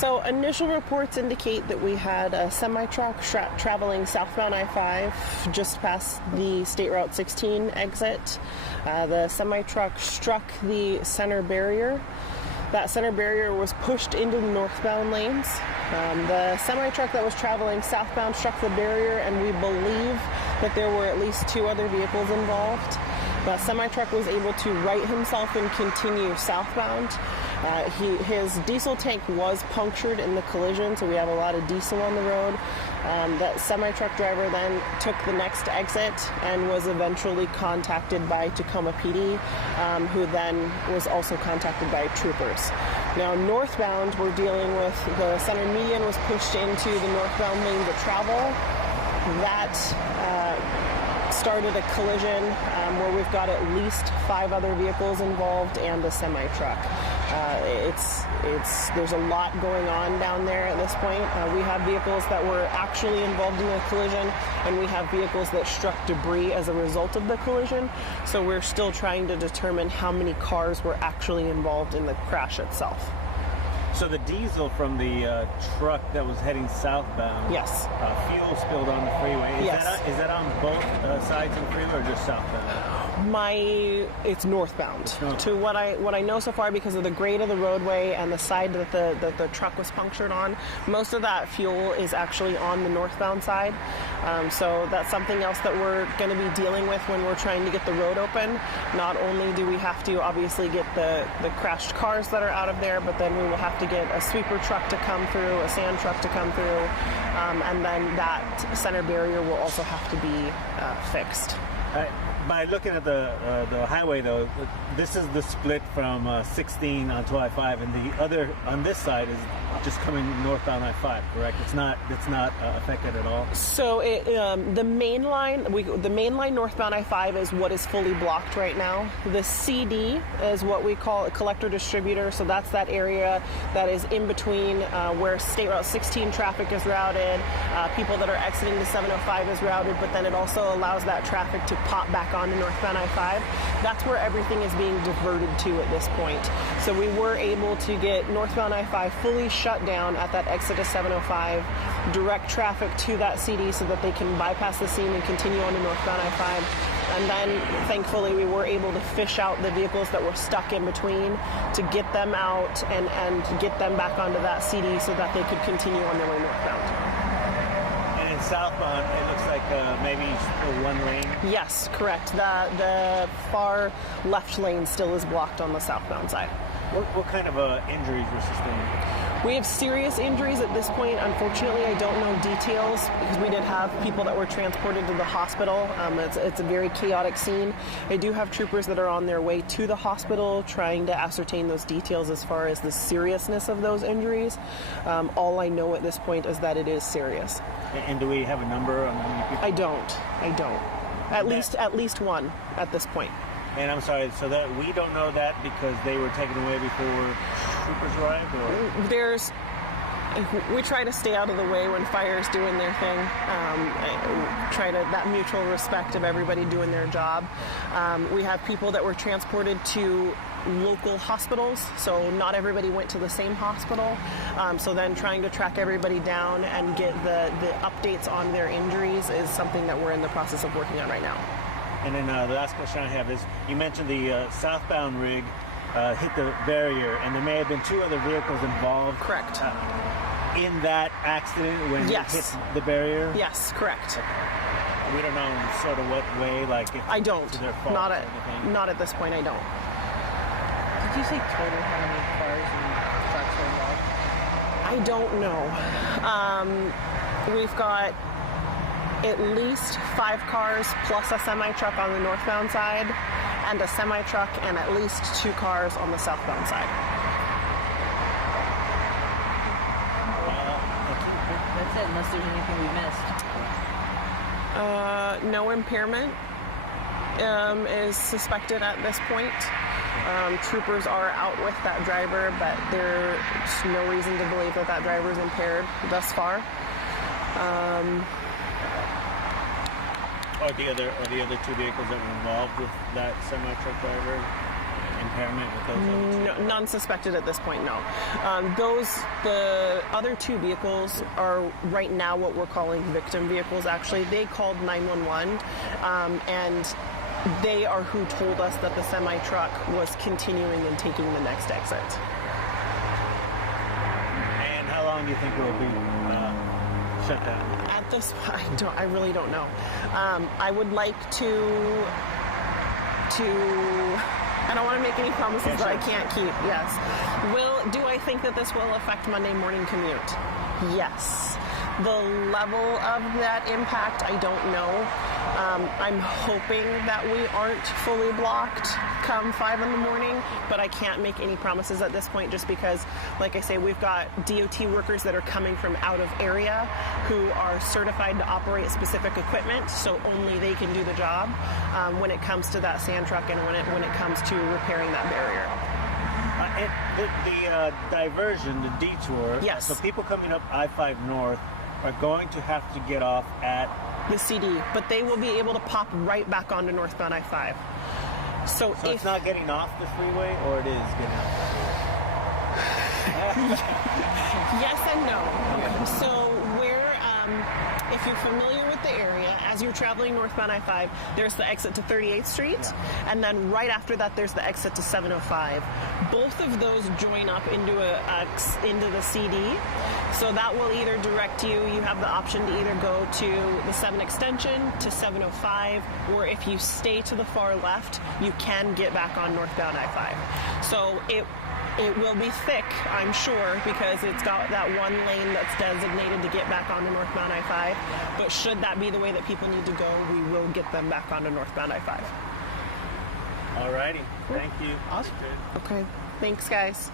So initial reports indicate that we had a semi-truck traveling southbound I-5 just past the State Route 16 exit. The semi-truck struck the center barrier. That center barrier was pushed into the northbound lanes. The semi-truck that was traveling southbound struck the barrier, and we believe that there were at least 2 other vehicles involved. The semi-truck was able to right himself and continue southbound. His diesel tank was punctured in the collision, so we have a lot of diesel on the road. That semi-truck driver then took the next exit and was eventually contacted by Tacoma PD, who then was also contacted by troopers. Now northbound, we're dealing with the center median was pushed into the northbound lane to travel. That started a collision where we've got at least 5 other vehicles involved and a semi-truck. There's a lot going on down there at this point. We have vehicles that were actually involved in the collision, and we have vehicles that struck debris as a result of the collision. So we're still trying to determine how many cars were actually involved in the crash itself. So the diesel from the truck that was heading southbound, yes, fuel spilled on the freeway. Is that on both sides of the freeway or just southbound? It's northbound. To what I know so far, because of the grade of the roadway and the side that the truck was punctured on, most of that fuel is actually on the northbound side. So that's something else that we're going to be dealing with when we're trying to get the road open. Not only do we have to obviously get the crashed cars that are out of there, but then we will have to get a sweeper truck to come through, a sand truck to come through, and then that center barrier will also have to be fixed. By looking at the highway, though, this is the split from 16 onto I-5, and the other on this side is just coming northbound I-5. Correct? It's not affected at all. So the main line northbound I-5 is what is fully blocked right now. The CD is what we call a collector distributor. So that's that area that is in between where State Route 16 traffic is routed, people that are exiting the 705 is routed, but then it also allows that traffic to pop back onto northbound I-5. That's where everything is being diverted to at this point. So we were able to get northbound I-5 fully shut down at that exit of 705, direct traffic to that CD so that they can bypass the scene and continue on to northbound I-5. And then, thankfully, we were able to fish out the vehicles that were stuck in between to get them out and get them back onto that CD so that they could continue on their way northbound. And in southbound, it looks like maybe one lane? Yes, correct. The far left lane still is blocked on the southbound side. What kind of injuries were sustained? We have serious injuries at this point. Unfortunately, I don't know details because we did have people that were transported to the hospital. It's a very chaotic scene. I do have troopers that are on their way to the hospital trying to ascertain those details as far as the seriousness of those injuries. All I know at this point is that it is serious. And do we have a number on how many people? I don't. At least one at this point. And I'm sorry, so that we don't know that because they were taken away before troopers arrived? Or? We try to stay out of the way when fire's doing their thing. That mutual respect of everybody doing their job. We have people that were transported to local hospitals, so not everybody went to the same hospital. So then trying to track everybody down and get the updates on their injuries is something that we're in the process of working on right now. And then the last question I have is, you mentioned the southbound rig hit the barrier, and there may have been 2 other vehicles involved. Correct. In that accident when it hit the barrier? Yes, correct. Okay. We don't know sort of what way, like if I don't. Their fault not at this point, I don't. Did you say total how many cars and trucks are involved? I don't know. We've got at least 5 cars plus a semi-truck on the northbound side and a semi-truck and at least 2 cars on the southbound side. That's it, unless there's anything we missed. No impairment is suspected at this point. Troopers are out with that driver, but there's no reason to believe that driver is impaired thus far. Or the other 2 vehicles that were involved with that semi-truck driver? impairment with those other two? No, none suspected at this point, no. The other two vehicles are right now what we're calling victim vehicles, actually. They called 911, and they are who told us that the semi-truck was continuing and taking the next exit. And how long do you think it will be shut down? At this point, I really don't know. I would like to I don't want to make any promises that I can't keep. Yes. Do I think that this will affect Monday morning commute? Yes. The level of that impact, I don't know. I'm hoping that we aren't fully blocked come 5 in the morning, but I can't make any promises at this point just because, like I say, we've got DOT workers that are coming from out of area who are certified to operate specific equipment, so only they can do the job when it comes to that sand truck and when it comes to repairing that barrier. The diversion, the detour, yes. So people coming up I-5 North are going to have to get off at the CD, but they will be able to pop right back onto northbound I-5. So if it's not getting off the freeway, or it is getting off the freeway? Yes and no. So if you're familiar with the area, as you're traveling northbound I-5, there's the exit to 38th Street, and then right after that, there's the exit to 705. Both of those join up into the CD, so that will either direct you. You have the option to either go to the 7 extension to 705, or if you stay to the far left, you can get back on northbound I-5. So it will be thick, I'm sure, because it's got that one lane that's designated to get back onto northbound I-5. But should that be the way that people need to go, we will get them back onto northbound I-5. Alrighty, thank you. Awesome. Okay, thanks, guys.